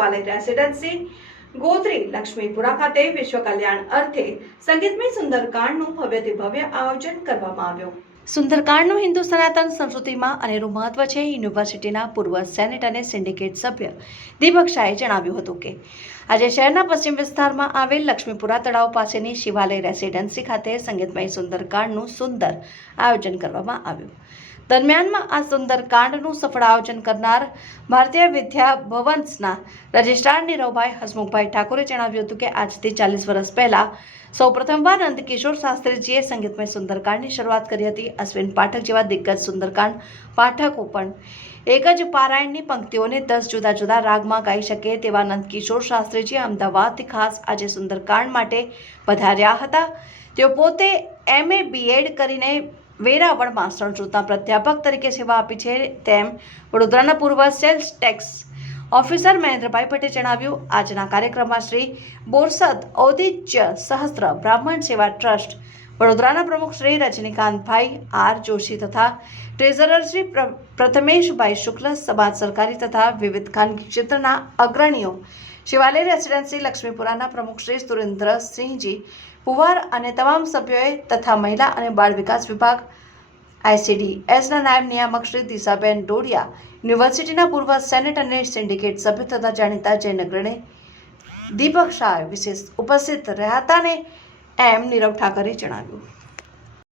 શિવાલય residency, Gotri Laxmipura ખાતે વિશ્વ કલ્યાણ અર્થે સંગીતમય સુંદરકાંડનું ભવ્યથી ભવ્ય આયોજન કરવામાં આવ્યું. સુંદરકાંડનું હિન્દુ સનાતન સંસ્કૃતિમાં અનેરું મહત્વ છે. યુનિવર્સિટીના પૂર્વ સેનેટ અને સિન્ડિકેટ સભ્ય દીપક શાહે જણાવ્યું હતું કે, આજે શહેરના પશ્ચિમ વિસ્તારમાં આવેલ લક્ષ્મીપુરા તળાવ પાસેની શિવાલય રેસિડેન્સી ખાતે સંગીતમય સુંદરકાંડનું સુંદર આયોજન કરવામાં આવ્યું. દરમિયાનમાં આ સુંદરકાંડનું સફળ આયોજન કરનાર ભારતીય વિદ્યા ભવન્સના રજિસ્ટ્રાર નીરવભાઈ હસમુખભાઈ ઠાકોરે જણાવ્યું હતું કે, આજથી ચાલીસ વર્ષ પહેલાં સૌ પ્રથમવાર નંદકિશોર શાસ્ત્રીજીએ સંગીતમય સુંદરકાંડની શરૂઆત કરી હતી અશ્વિન પાઠક જેવા દિગ્ગજ સુંદરકાંડ પાઠકો પણ. એક જ પારાયણની પંક્તિઓને દસ જુદા જુદા રાગમાં ગાઈ શકે તેવા નંદકિશોર શાસ્ત્રીજી અમદાવાદથી ખાસ આજે સુંદરકાંડ માટે પધાર્યા હતા. તેઓ પોતે એમ. એ. બીએડ કરીને વેરાવળમાં સંસ્કૃતના પ્રાધ્યાપક તરીકે સેવા આપી છે. તેમ વડોદરાના પૂર્વ સેલ્સ ટેક્સ ઓફિસર મહેન્દ્રભાઈ ભટ્ટે જણાવ્યું, આજના કાર્યક્રમમાં શ્રી બોરસદ ઔદિત્ય સહસ્ત્ર બ્રાહ્મણ સેવા ટ્રસ્ટ વડોદરાના પ્રમુખ શ્રી રજનીકાંતભાઈ આર જોશી તથા ટ્રેઝરર શ્રી પ્રથમેશભાઈ શુક્લ, સમાજ સરકારી તથા વિવિધ ખાનગી ક્ષેત્રના અગ્રણીઓ, શિવાલય રેસિડેન્સી લક્ષ્મીપુરાના પ્રમુખ શ્રી સુરેન્દ્રસિંહજી, પુવાર અને તમામ સભ્યોએ તથા મહિલા અને બાળ વિકાસ વિભાગ આઈસીડી એસના નાયબ નિયામક શ્રી દિશાબેન ડોડિયા, યુનિવર્સિટીના પૂર્વ સેનેટ અને સિન્ડિકેટ સભ્ય તથા જાણીતા જૈન અગ્રણી દીપક શાહ વિશેષ ઉપસ્થિત રહ્યા હતા ને એમ નીરવ ઠાકરે જણાવ્યું.